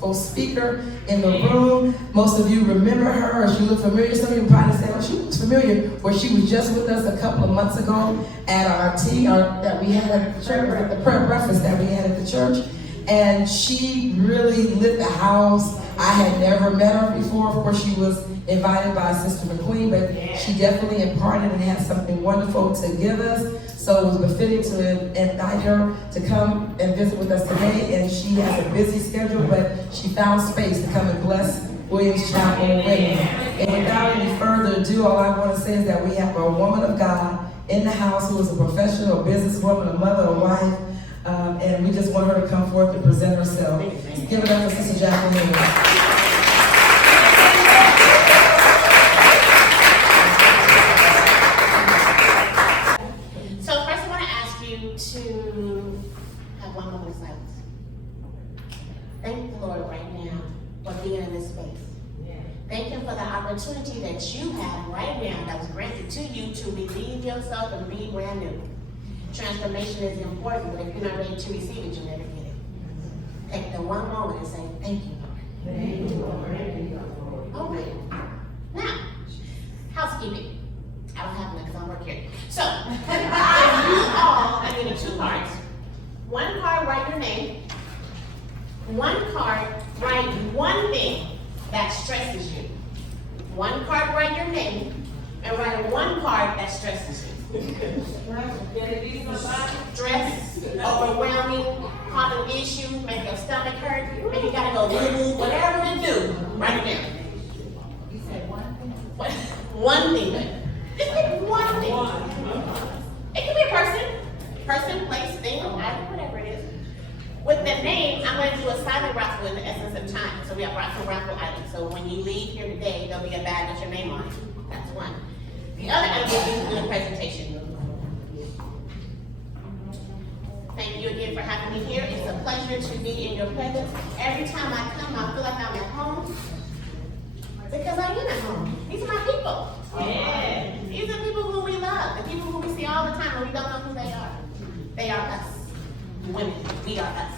powerful speaker in the room. Most of you remember her, or she looked familiar. Some of you probably say, oh, she looks familiar, where she was just with us a couple of months ago at our tea that we had at the church, at the prayer breakfast that we had at the church. And she really lit the house. I had never met her before. Of course, she was invited by Sister McQueen, but she definitely imparted and had something wonderful to give us. So it was befitting to invite her to come and visit with us today. And she has a busy schedule, but she found space to come and bless Williams Chapel Women. And without any further ado, all I want to say is that we have a woman of God in the house who is a professional, a businesswoman, a mother, a wife, and we just want her to come forth and present herself. Give it up for Sister Jacqueline. To have one moment of silence. Thank the Lord right now for being in this space. Thank Him for the opportunity that you have right now that was granted to you to relieve yourself and be brand new. Transformation is important, but if you're not ready to receive it, you'll never get it. Take the one moment and say, thank you, Lord. Thank you, Lord. Thank you, Lord. All right. Now, housekeeping. I don't have one because I work here. So, if you all, I need two cards. One card, write your name. One card, write one thing that stresses you. One card, write your name, and write one card that stresses you. Stress, overwhelming, causing issues, make your stomach hurt, maybe you gotta go woo-woo, whatever you do, write it down. You said one thing? One thing. Just pick one thing. It can be a person, place, thing, whatever it is. With the name, I'm going to do a silent raffle in the essence of time. So we have raffle items. So when you leave here today, there'll be a bag with your name on it. That's one. The other item will be in the presentation. Thank you again for having me here. It's a pleasure to be in your presence. Every time I come, I feel like I'm at home. Because I am at home. These are my people. Yeah. These are people who we love, the people who we see all the time and we don't know who they are. They are us. Women. We are us.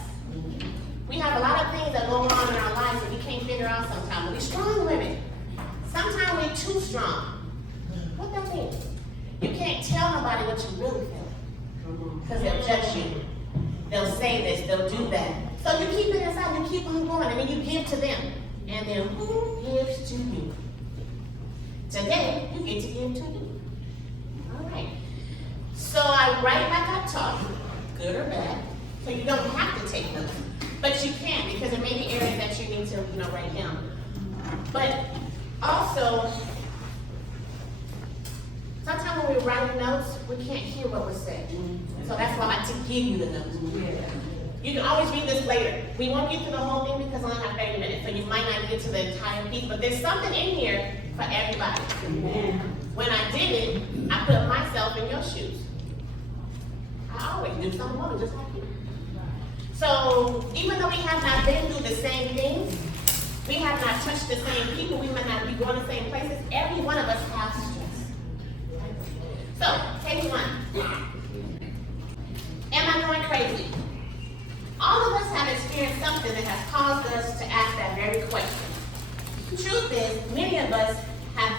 We have a lot of things that go on in our lives that we can't figure out sometimes. We're strong women. Sometimes we're too strong. What that mean? You can't tell nobody what you really feel. Because they'll judge you. They'll say this, they'll do that. So you keep it inside, you keep on going, and then you give to them. And then who gives to you? Today, you get to give to you. All right. So I write like I talk, good or bad. So you don't have to take notes, but you can because there may be areas that you need to, write down. But also, sometimes when we're writing notes, we can't hear what was said. So that's why I like to give you the notes. You can always read this later. We won't get through the whole thing because we only have 30 minutes, so you might not get to the entire piece, but there's something in here for everybody. Amen. When I did it, I put myself in your shoes. I always do something wrong, just like you. So even though we have not been through the same things, we have not touched the same people, we might not be going the same places, every one of us has stress. So, take one. Am I going crazy? All of us have experienced something that has caused us to ask that very question. The truth is, many of us have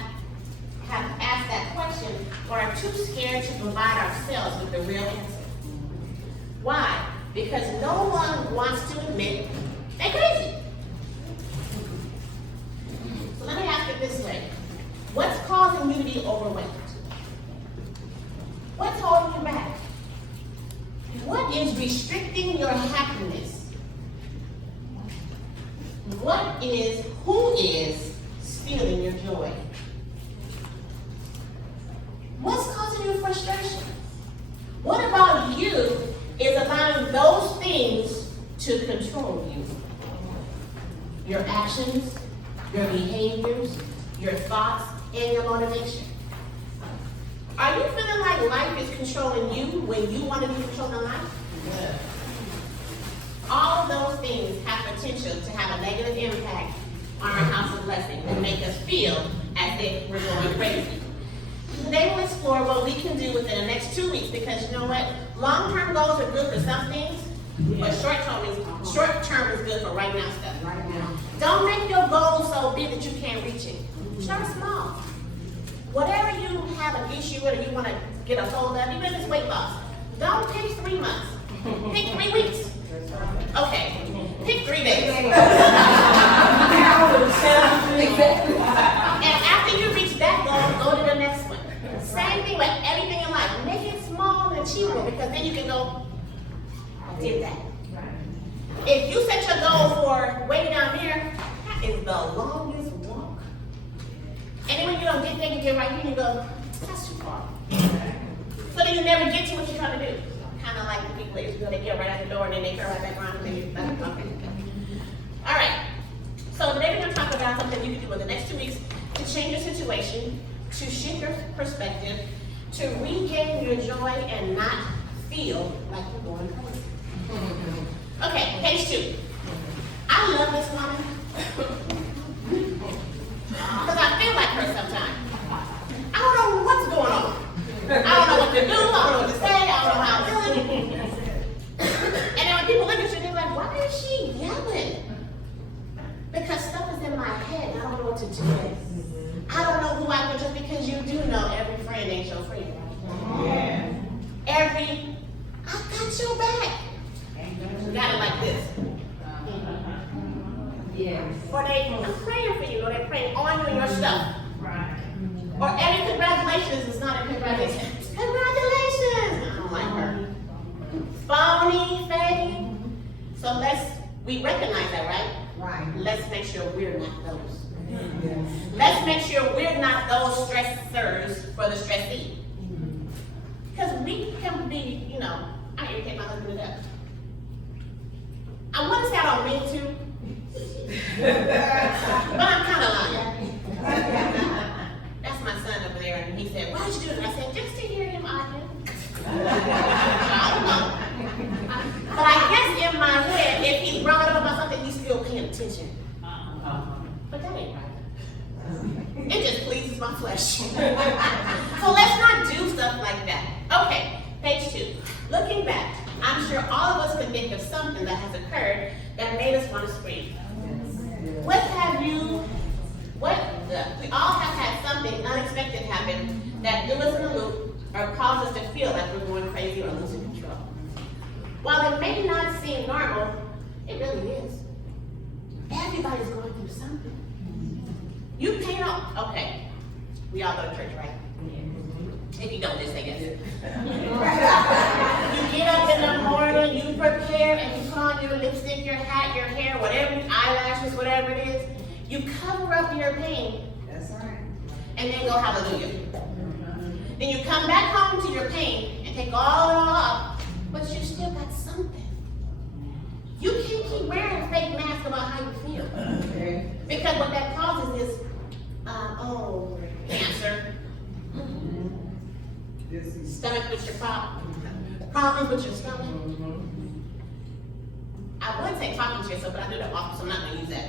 asked that question or are too scared to provide ourselves with the real answer. Why? Because no one wants to admit they're crazy. So let me ask it this way. What's causing you to be overwhelmed? What's holding you back? What is restricting your happiness? Who is stealing your joy? What's causing you frustration? What about you is allowing those things to control you? Your actions, your behaviors, your thoughts, and your motivation. Are you feeling like life is controlling you when you want to be controlling life? Yeah. All of those things have potential to have a negative impact on our house of blessing and make us feel as if we're going crazy. Today we'll explore what we can do within the next 2 weeks because you know what? Long-term goals are good for some things, But short term is good for right now stuff. Right now. Don't make your goals so big that you can't reach it. Start small. Whatever you have an issue with or you want to get a hold of, even if it's weight loss, don't pick 3 months. Pick 3 weeks. Okay. Pick 3 days. And after you reach that goal, go to the next one. Same thing with everything in life. Make it small and achievable because then you can go, I did that. If you set your goal for way down there, that is the longest walk. And then when you don't get there, you get right here and you go, that's too far. So then you never get to what you're trying to do. Kind of like the people that they get right out the door and then they turn right back around and then you're back up. All right. So today we're going to talk about something you can do in the next 2 weeks to change your situation, to shift your perspective, to regain your joy and not feel like you're going crazy. Okay, page 2. I love this woman because I feel like her sometimes. I don't know what's going on. I don't know what to do. I don't know what to say. I don't know how I'm feeling. And then when people look at you, they're like, why is she yelling? Because stuff is in my head. I don't know what to do with it. I don't know who I can, just because you do know every friend ain't your friend. Yeah. I got your back. You got it like this. Yes. Or I'm praying for you, or they're praying on you and your stuff. Right. Or every congratulations is not a congratulations. Congratulations! I don't like her. Phony, fake. So we recognize that, right? Right. Let's make sure we're not those. Let's make sure we're not those stressors for the stressee. Because we can be, I irritate my husband to death. I want to say I don't mean to, but I'm kind of lying. That's my son over there, and he said, why did you do that? I said, just to hear him argue. I don't know. But I guess in my head, if he's brought up about something, he's still paying attention. But that ain't right. It just pleases my flesh. So let's not do stuff like that. Okay, page 2. Looking back, I'm sure all of us can think of something that has occurred that made us want to scream. We all have had something unexpected happen that threw us in a loop or caused us to feel like we're going crazy or losing control. While it may not seem normal, it really is. Everybody's going through something. You can't, okay, we all go to church, right? If you don't, just say yes. You get up in the morning, you prepare, and you put on your lipstick, your hat, your hair, whatever, eyelashes, whatever it is. You cover up your pain. That's right. And then go hallelujah. Then you come back home to your pain and take all it all off, but you still got something. You can't keep wearing a fake mask about how you feel. Okay. Because what that causes is, cancer, stomach with your problems with your stomach. I would say talking to yourself, but I do that often, so I'm not going to use that.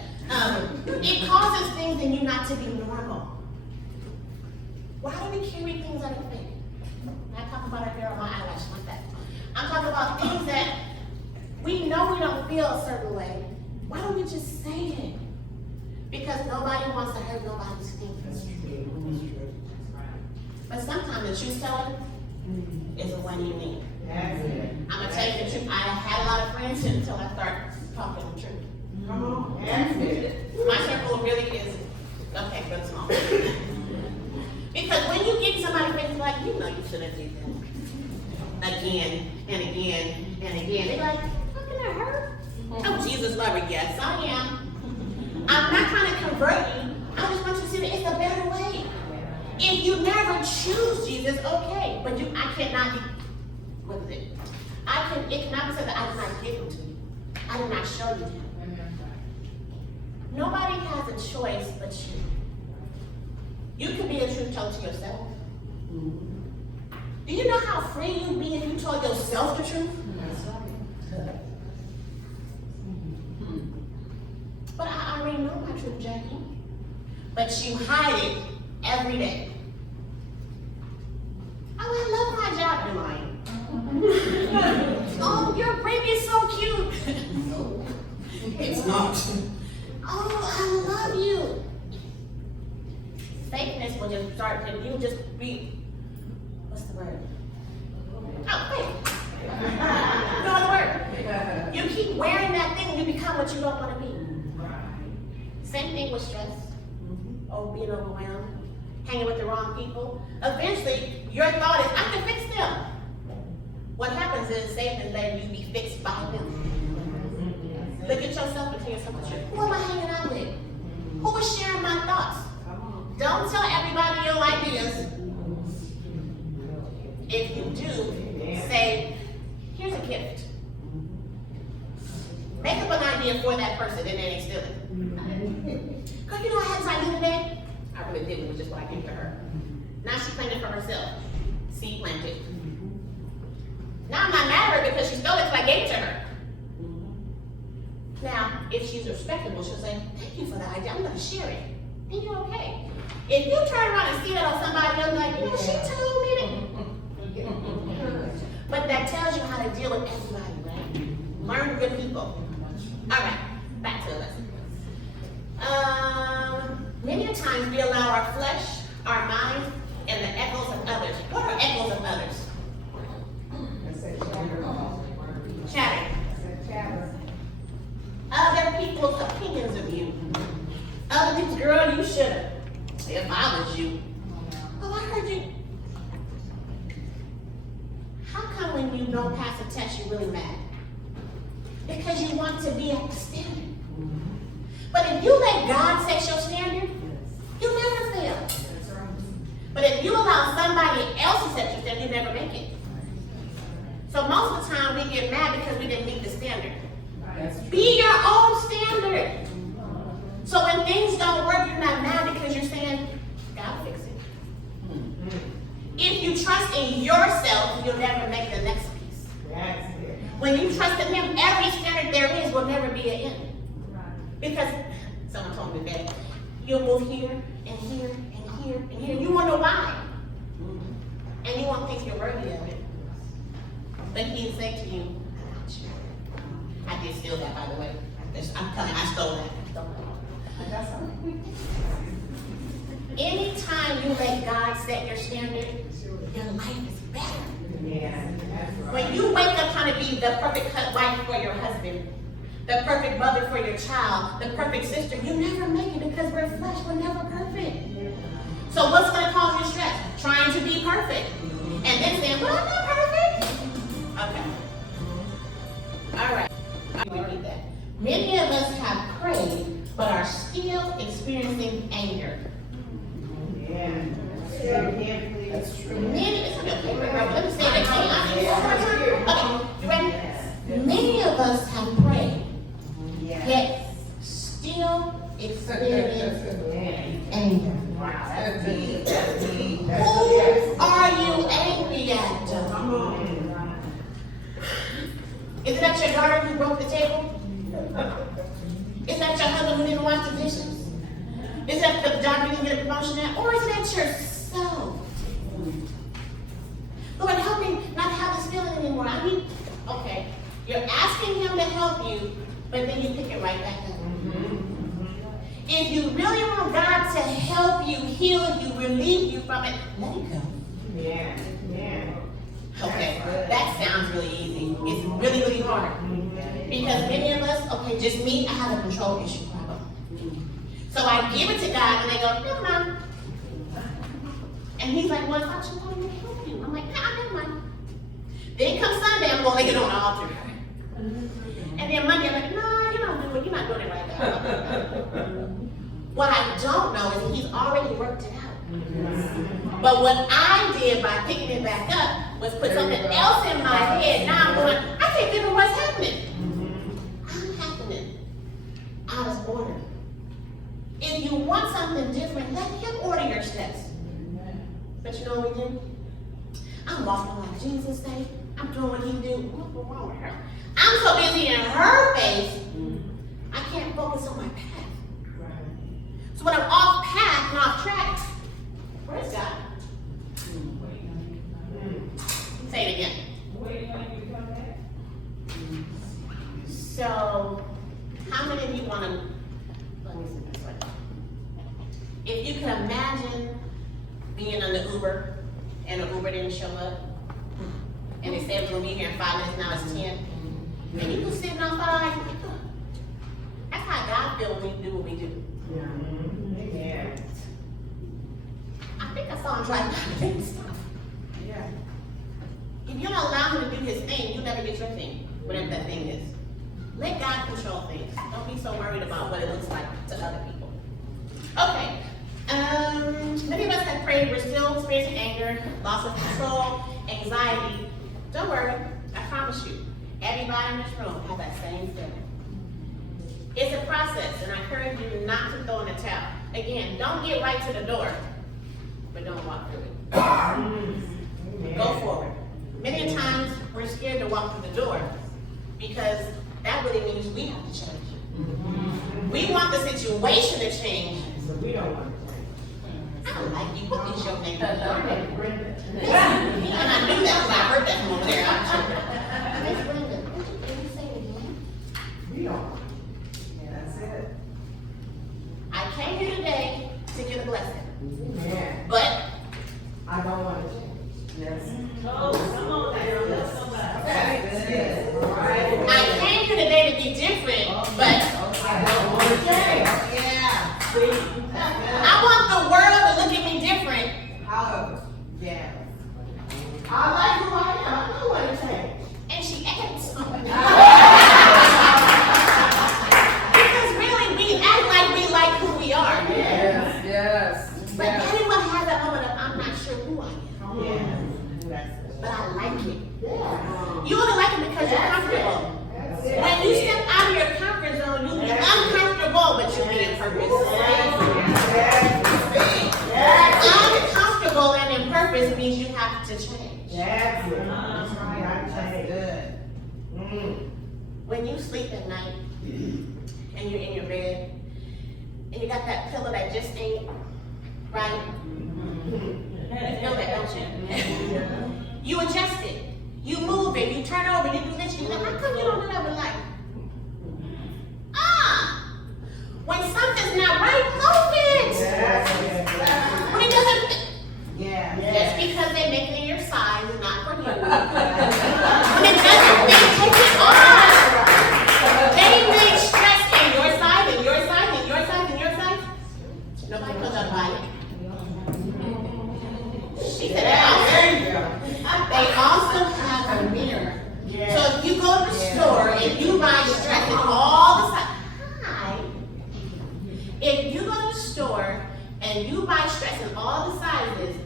It causes things in you not to be normal. Why do we carry things that are fake? I'm not talking about a hair or my eyelashes like that. I'm talking about things that we know we don't feel a certain way. Why don't we just say it? Because nobody wants to hurt nobody's feelings. But sometimes the truth telling is the one you need. I'm going to tell you the truth. I had a lot of friends until I started talking the truth. Come on. That's it. My circle really is, okay, but small. Because when you get somebody face like, you know you shouldn't do that. Again and again and again. They're like, how can that hurt? Oh, Jesus lover, yes, I am. I'm not trying to convert you. I just want you to see that it's a better way. If you never choose Jesus, okay. But I cannot be, what is it? It cannot be said that I did not give him to you. I did not show you him. Nobody has a choice but you. You can be a truth teller to yourself. Do you know how free you'd be if you told yourself the truth? But I already know my truth, Jackie. But you hide it every day. Oh, I love my job, you're lying. Oh, your baby is so cute. It's not. Oh, I love you. Fakeness will just start, and you'll just be, what's the word? Oh, fake. No other word. You keep wearing that thing and you become what you don't want to be. Same thing with stress, or being overwhelmed, hanging with the wrong people. Eventually, your thought is, I can fix them. What happens is Satan is letting you be fixed by them. Look at yourself and tell yourself the truth. Who am I hanging out with? Who is sharing my thoughts? Don't tell everybody your ideas. If you do, say, here's a gift. Make up an idea for that person and then steal it. Girl, you know I had this idea today? I really didn't, it was just what I gave to her. Now she claimed it for herself. Seed planted. Now I'm not mad at her because she stole it because I gave it to her. Now, if she's respectable, she'll say, thank you for the idea, I'm going to share it. And you're okay. If you turn around and see that on somebody else, like, you know, she told me that. But that tells you how to deal with everybody, right? Learn good people. All right, back to the lesson. Many a times we allow our flesh, our mind, and the echoes of others. What are echoes of others? Chatter. Other people's opinions of you. Other people's, girl, you should've. If I was you. Oh, I heard you. How come when you don't pass a test, you're really mad? Because you want to be at the standard. But if you let God set your standard, you'll never fail. But if you allow somebody else to set your standard, you never make it. So most of the time we get mad because we didn't meet the standard. Be your own standard. So when things don't work, you're not mad because you're saying, God fix it. If you trust in yourself, you'll never make the next piece. When you trust in Him, every standard there is will never be an end. Because someone told me that you'll move here and here and here and here. You wonder why. And you won't think you're worthy of it. But He'd say to you, I'm not sure. I did steal that, by the way. I'm telling you, I stole that. Anytime you let God set your standard, your life is better. When you wake up trying to be the perfect wife for your husband, the perfect mother for your child, the perfect sister, you never make it because we're flesh, we're never perfect. So what's going to cause you stress? Trying to be perfect. And then saying, well, I'm not perfect. Okay. All right. I repeat that. Many of us have prayed, but are still experiencing anger. That's true. Let me say that again. Okay, you ready? Many of us have prayed, yet still experiencing anger. Who are you angry at? Is that your daughter who broke the table? Is that your husband who didn't wash the dishes? Is that the job you didn't get a promotion at? Or is that yourself? Lord, help me not have this feeling anymore. I need, okay, you're asking Him to help you, but then you pick it right back up. If you really want God to help you, heal you, relieve you from it, let it go. Okay, that sounds really easy. It's really, really hard. Because many of us, okay, just me, I have a control issue problem. So I give it to God and they go, never mind. And He's like, well, I thought you wanted me to help you. I'm like, nah, never mind. Then come Sunday, I'm going to lay it on the altar. And then Monday, I'm like, nah, you're not doing it right now. What I don't know is He's already worked it out. But what I did by picking it back up was put something else in my head. Now I'm going, I can't figure what's happening. I'm happening out of order. If you want something different, let Him order your steps. But you know what we do? I'm walking like Jesus say. I'm doing what He do. What's wrong with her? I'm so busy in her face, I can't focus on my path. So when I'm off path and off track, where's God? Say it again. So, how being on the Uber, and the Uber didn't show up. And they said it was gonna be here in 5 minutes, now it's 10. And you was sitting outside. That's how God feels when we do what we do. Yeah. I think I saw him driving by and stuff. Yeah. If you don't allow him to do his thing, you never get your thing, whatever that thing is. Let God control things. Don't be so worried about what it looks like to other people. Okay. Many of us have prayed. We're still experiencing anger, loss of control, anxiety. Don't worry. I promise you. Everybody in this room has that same feeling. It's a process, and I encourage you not to throw in the towel. Again, don't get right to the door, but don't walk through it. Go forward. Many times we're scared to walk through the door because that really means we have to change. We want the situation to change. So we don't want to I don't like you. What is your name? change. Brenda. And I knew that because I heard that from over there. Miss Brenda, what you say again? We don't want to. That's it. I came here today to get a blessing, Yeah. but I don't want to change. Yes. Oh, come on now, that's somebody. That's it. All right. I came here today to be different, but I don't want to change. yeah. See? I want the world to look at me different. However, yeah. I like who I am. I don't want to change. And she acts. Because really, we act like we like who we are. Yes. But anyone has that moment of, I'm not sure who I am. Yeah. That's it. But I like it. Yeah. You only like it because you're comfortable. That's it. When you step out of your comfort zone, you'll be uncomfortable, but you'll be in purpose. Uncomfortable and in purpose means you have to change. That's it. That's right. I change. Good. When you sleep at night and you're in your bed and you got that pillow that just ain't right, you know that, don't you? You adjust it, you move it, you turn over, you do this, you like, how come you don't do that with life? When something's not right, move it. When it doesn't fit, Yeah. that's because they make it in your size and not for you. When it doesn't fit, take it off. They make stress in your size and your size and your size and your size. Nobody knows how to buy it. She said that. They also have a mirror. So if you go to the store and you buy stress in all the sizes, if you go to the store and you buy stress in all the sizes,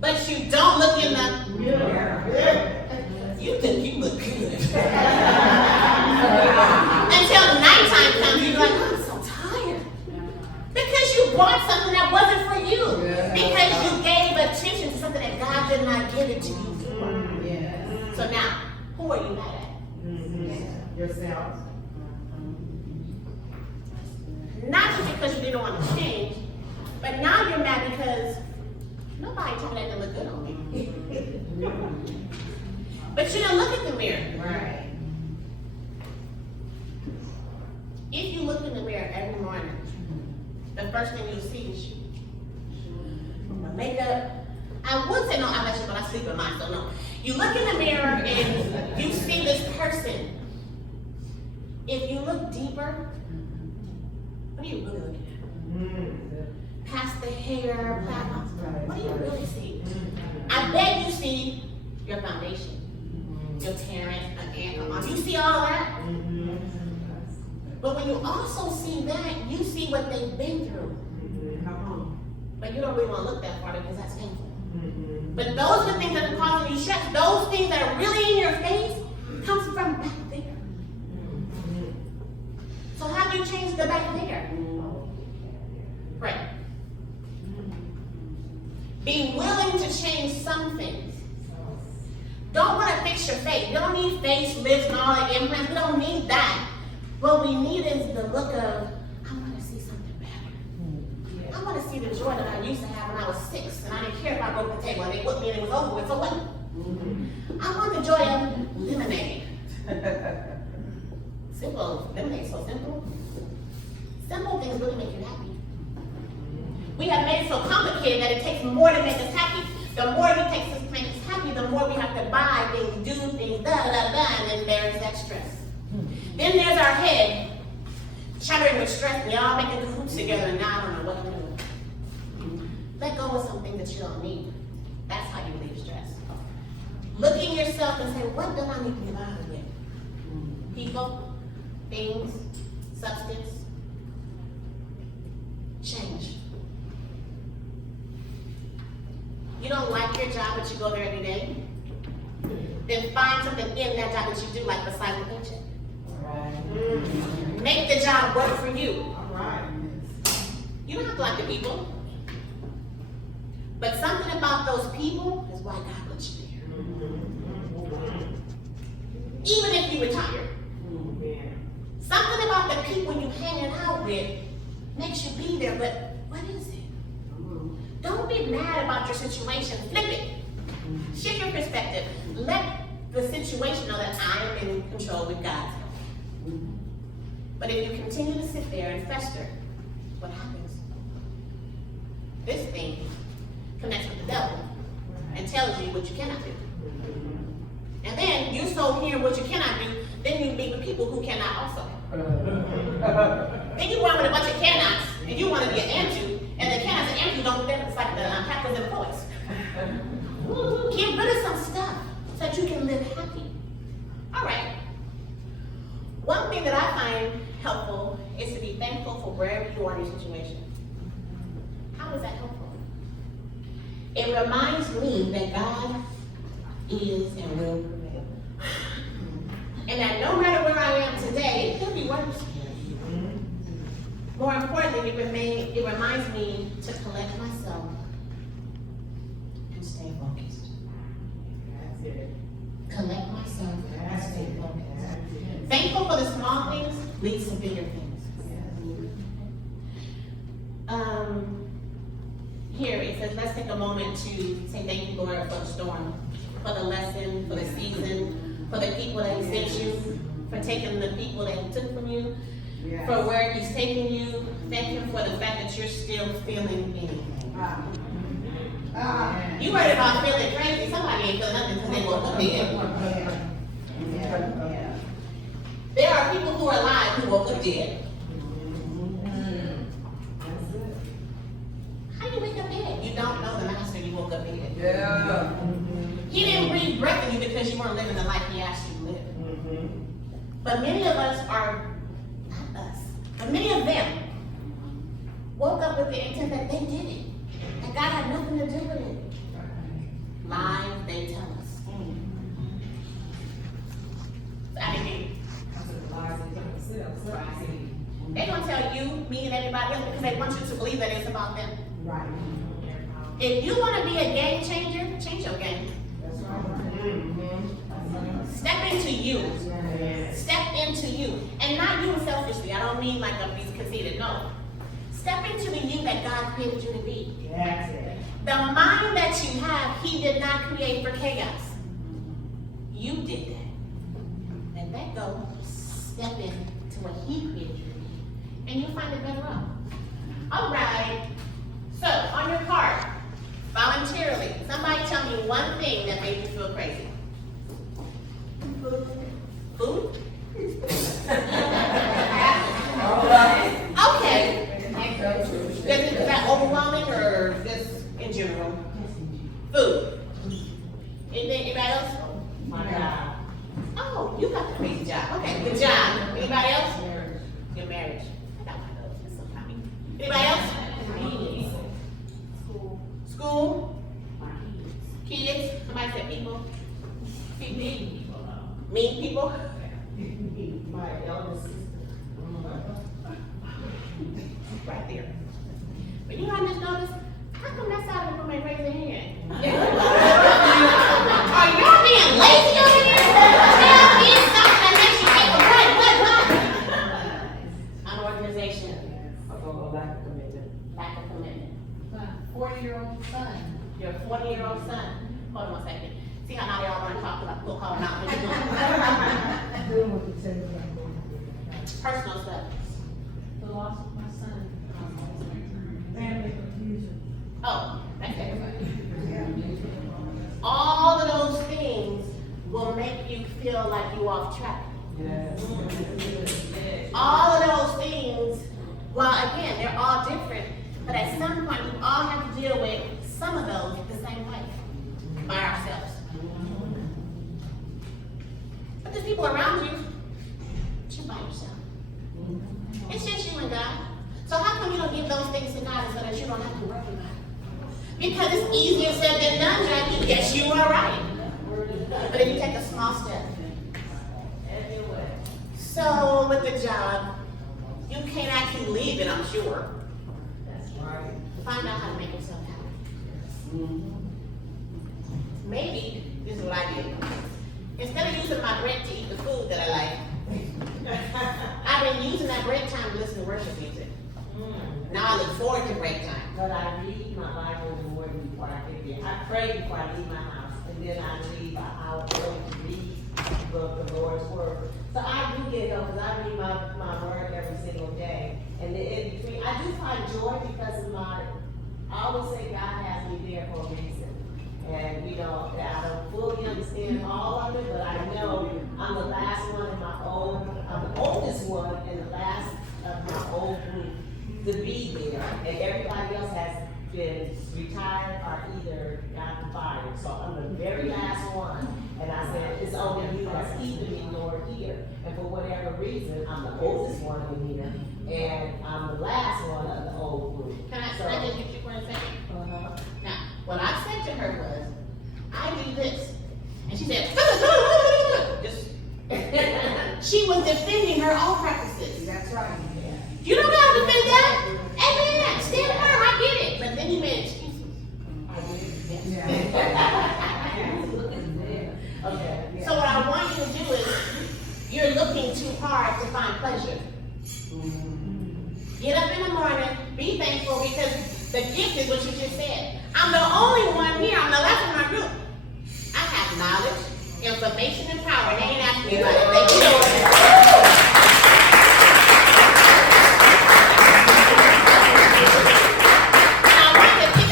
but you don't look in the mirror, you think you look good. Until nighttime comes, you're like, oh, I'm so tired. Because you bought something that wasn't for you. Because you gave attention to something that God did not give it to you for. So now, who are you mad at? Yourself. Not just because you didn't want to change, but now you're mad because nobody told me that didn't look good on me. But you didn't look at the mirror. Right. If you look in the mirror every morning, the first thing you see is you. The makeup. I would say no eyelashes, but I sleep with mine, so no. You look in the mirror and you see this person. If you look deeper, what are you really looking at? Past the hair, what do you really see? I bet you see your foundation, your parents, you see all that. But when you also see that, you see what they've been through. But you don't really want to look that far because that's painful. But those are the things that are causing you stress. Those things that are really in your face comes from back there. So how do you change the back there? Right. Be willing to change some things. Don't want to fix your face. You don't need facelifts and all that implants. We don't need that. What we need is the look of, I want to see something better. I want to see the joy that I used to have when I was 6 and I didn't care if I broke the table and they put me and it was over with. So what? I want the joy of lemonade. Simple. Lemonade so simple. Simple things really make you happy. We have made it so complicated that it takes more to make us happy. The more it takes us to make us happy, the more we have to buy things, do things, and then there's that stress. Then there's our head, chattering with stress, and y'all making cahoots together, and now I don't know what to do. Let go of some things that you don't need. That's how you relieve stress. Look in yourself and say, what do I need to be bothered with? People, things, substance, change. You don't like your job, but you go there every day? Then find something in that job that you do like besides the paycheck. Make the job work for you. You don't have to like the people. But something about those people is why God put you there. Even if you retire. Something about the people you hanging out with makes you be there, but what is it? Don't be mad about your situation. Flip it. Shift your perspective. Let the situation know that I am in control with God's help. But if you continue to sit there and fester, what happens? This thing connects with the devil and tells you what you cannot do. And then you so hear what you cannot do, then you meet with people who cannot also. Then you run with a bunch of cannots, and you want to be an Andrew, and the cannots and Andrews don't fit. It's like the Packers and the boys. Get rid of some stuff so that you can live happy. All right. One thing that I find helpful is to be thankful for wherever you are in your situation. How is that helpful? It reminds me that God is and will prevail. And that no matter where I am today, it could be worse. More importantly, it reminds me to collect myself and stay focused. That's it. Collect myself and stay focused. Thankful for the small things leads to bigger things. Here it says, let's take a moment to say thank you, Lord, for the storm, for the lesson, for the season, for the people that He sent you, for taking the people that He took from you, for where He's taking you. Thank Him for the fact that you're still feeling anything. You heard about feeling crazy. Somebody ain't feeling nothing because they woke up dead. There are people who are alive who woke up dead. How you wake up dead? You don't know the Master, you woke up dead. Yeah. He didn't breathe breath in you because you weren't living the life He asked you to live. But many of us are, not us, but many of them woke up with the intent that they did it. That God had nothing to do with it. Lies they tell us. I mean, they're going to tell you, me, and everybody else because they want you to believe that it's about them. Right. If you want to be a game changer, change your game. That's right. Step into you. Step into you. And not you selfishly. I don't mean like a be conceited. No. Step into the you that God created you to be. That's it. The mind that you have, He did not create for chaos. You did that. And let go. Step into what He created you to be. And you'll find it better off. All right. So, on your card, voluntarily, somebody tell me one thing that made you feel crazy. Food? Okay. Is that overwhelming or just in general? Food. Anybody else? My God. Oh, you got the crazy job. Okay, good job. Anybody else? Your marriage. I got my notes. That's so funny. Anybody else? School? Kids? Somebody said people? Mean people? My eldest sister. Right there. But you know I just noticed, how come that side of the room ain't raising their hand? Are y'all being lazy over here? Tell me something that makes you think, what? Unorganization. Lack of commitment. Lack of commitment. 40-year-old son. Your 40-year-old son. Hold on one second. See how now they all want to talk about we'll call them out. The Personal stuff. loss of my son. Family confusion. feel like you off track. Yes. All of those things, well, again, they're all different, but at some point, we all have to deal with some of those the same way, by ourselves. But there's people around you, but you're by yourself. It's just you and God. So how come you don't give those things to God so that you don't have to worry about it? Because it's easier said than done, Jackie. Yes, you are right. But if you take a small step. So with the job, you can't actually leave it, I'm sure. Right. Find out how to make yourself happy. Maybe, this is what I did. Instead of using my break to eat the food that I like, I've been using that break time to listen to worship music. Now I look forward to break time. But I read my Bible in the morning before I get there. I pray before I leave my house, and then I leave an hour early to read the Lord's Word. So I do get up because I read my Word every single day. And then in between, I do find joy because of I always say God has me there for a reason. And I don't fully understand all of it, but I know I'm the last one in my own, I'm the oldest one in the last of my old group to be there, and everybody else has been retired or either gotten fired. So I'm the very last one, and I said, it's only you that's keeping me, Lord, here. And for whatever reason, I'm the oldest one in here, and I'm the last one of the old group. Can I just get you for a second? Now, what I said to her was, I do this. And she said, just, she was defending her own practices. That's right. You don't have to defend that. Amen. Stand firm. I get it. But then you made excuses. Okay. So what I want you to do is, you're looking too hard to find pleasure. Get up in the morning, be thankful, because the gift is what you just said. I'm the only one here, I'm the last one in my group. I have knowledge, information, and power. They ain't asking me about it. They know it. And I wanted to pick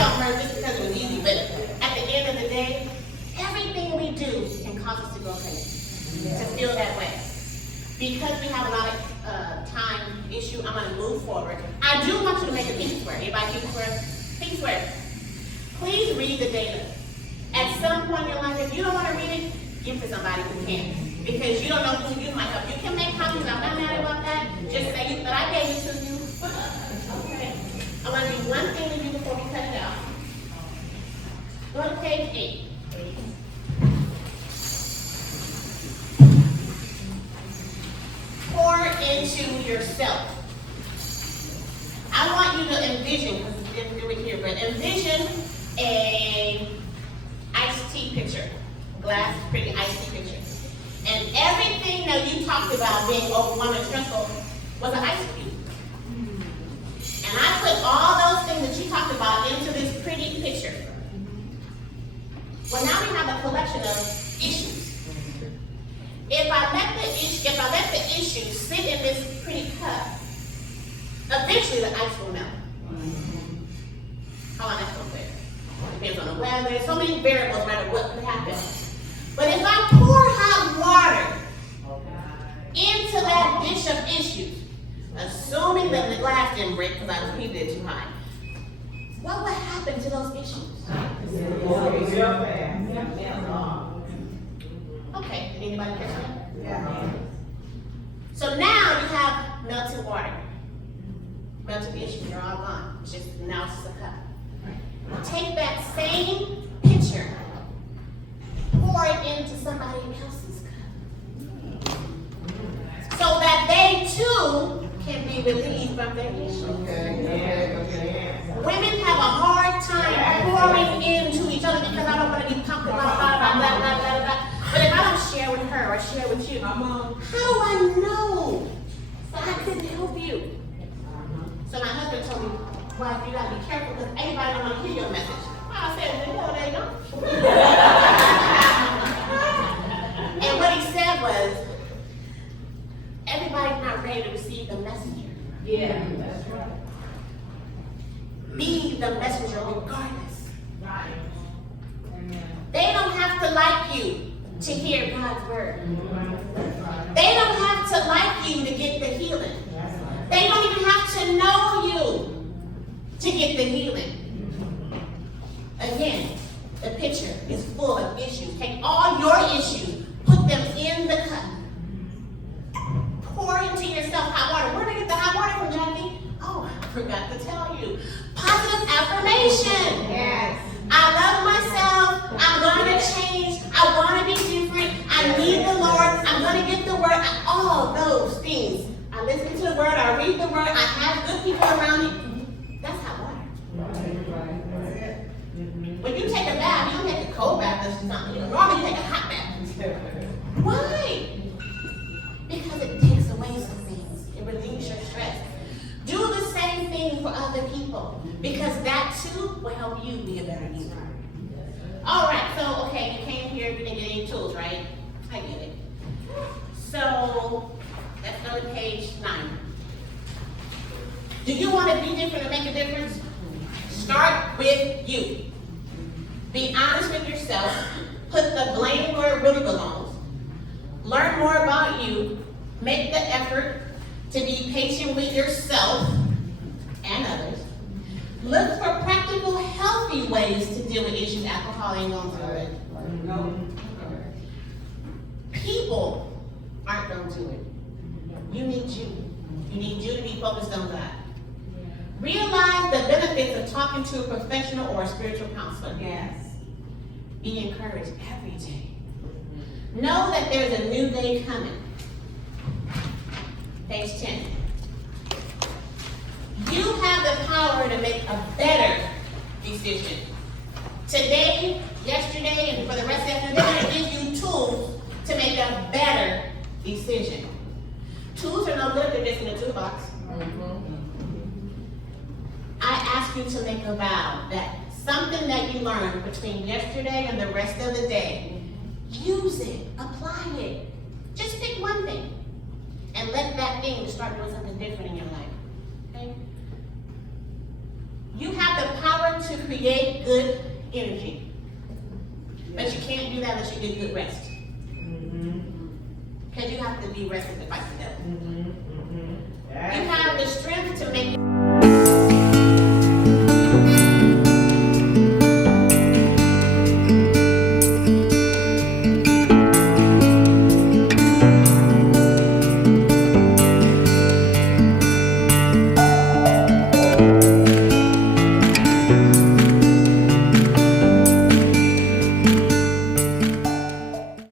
up her just because it was easy, but at the end of the day, everything we do can cause us to go crazy, to feel that way. Because we have a lot of time issue, I'm going to move forward. I do want you to make a pinky swear. Anybody pinky swear? Pinky swear. Please read the data. At some point in your life, if you don't want to read it, give it to somebody who can. Because you don't know who you might help. You can make copies. I'm not mad about that. Just say that I gave it to you. Okay. I want to do one thing to you before we cut it out. Go to page 8. Pour into yourself. I want you to envision, because we didn't do it here, but envision a iced tea pitcher, glass, pretty iced tea pitcher. And everything that you talked about being overwhelming and stressful was an ice cube. And I put all those things that you talked about into this pretty pitcher. Well, now we have a collection of issues. If I let the issue sit in this pretty cup, eventually the ice will melt. How long that's going to take? Depends on the weather. There's so many variables no matter what could happen. But if I pour hot water into that dish of issues, assuming that the glass didn't break because I heated it too high, what would happen to those issues? Okay, anybody catch that? Yeah. So now you have melted water. Melted issues, they're all gone. It's just now it's just a cup. Take that same pitcher, pour it into somebody else's cup. So that they too can be relieved from their issues. Women have a hard time pouring into each other because I don't want to be comfortable, blah, blah, blah, blah, blah, blah. But if I don't share with her or share with you, how do I know that I couldn't help you? So my husband told me, wife, you gotta be careful because everybody don't want to hear your message. I said, well, no, they don't. And what he said was, everybody's not ready to receive the messenger. Yeah, that's right. Be the messenger regardless. Right. They don't have to like you. to hear God's word. They don't have to like you to get the healing. They don't even have to know you to get the healing. Again, the picture is full of issues. Take all your issues, put them in the cup. Pour into yourself hot water. Where did I get the hot water from, Jackie? Oh, I forgot to tell you. Positive affirmation. Yes. I love myself. I'm going to change. I want to be different. I need the Lord. I'm going to get the word. All those things. I listen to the word. I read the word. I have good people around me. That's hot water. When you take a bath, you don't take a cold bath. That's not, normally you take a hot bath. Why? Because it takes away some things. It relieves your stress. Do the same thing for other people, because that too will help you be a better you. All right, so, okay, you came here, you didn't get any tools, right? I get it. So, let's go to page 9. Do you want to be different and make a difference? Start with you. Be honest with yourself. Put the blame where it really belongs. Learn more about you. Make the effort to be patient with yourself and others. Look for practical, healthy ways to deal with issues. Alcohol ain't going through it. No. People aren't going to do it. You need you. You need you to be focused on God. Realize the benefits of talking to a professional or a spiritual counselor. Yes. Be encouraged every day. Know that there's a new day coming. Page 10. You have the power to make a better decision. Today, yesterday, and for the rest of the day, it gives you tools to make a better decision. Tools are no good, they're just in the toolbox. I ask you to make a vow that something that you learned between yesterday and the rest of the day, use it, apply it. Just pick one thing and let that thing start doing something different in your life. Okay? You have the power to create good energy, but you can't do that unless you get good rest. Because you have to be rested to fight the devil. You have the strength to make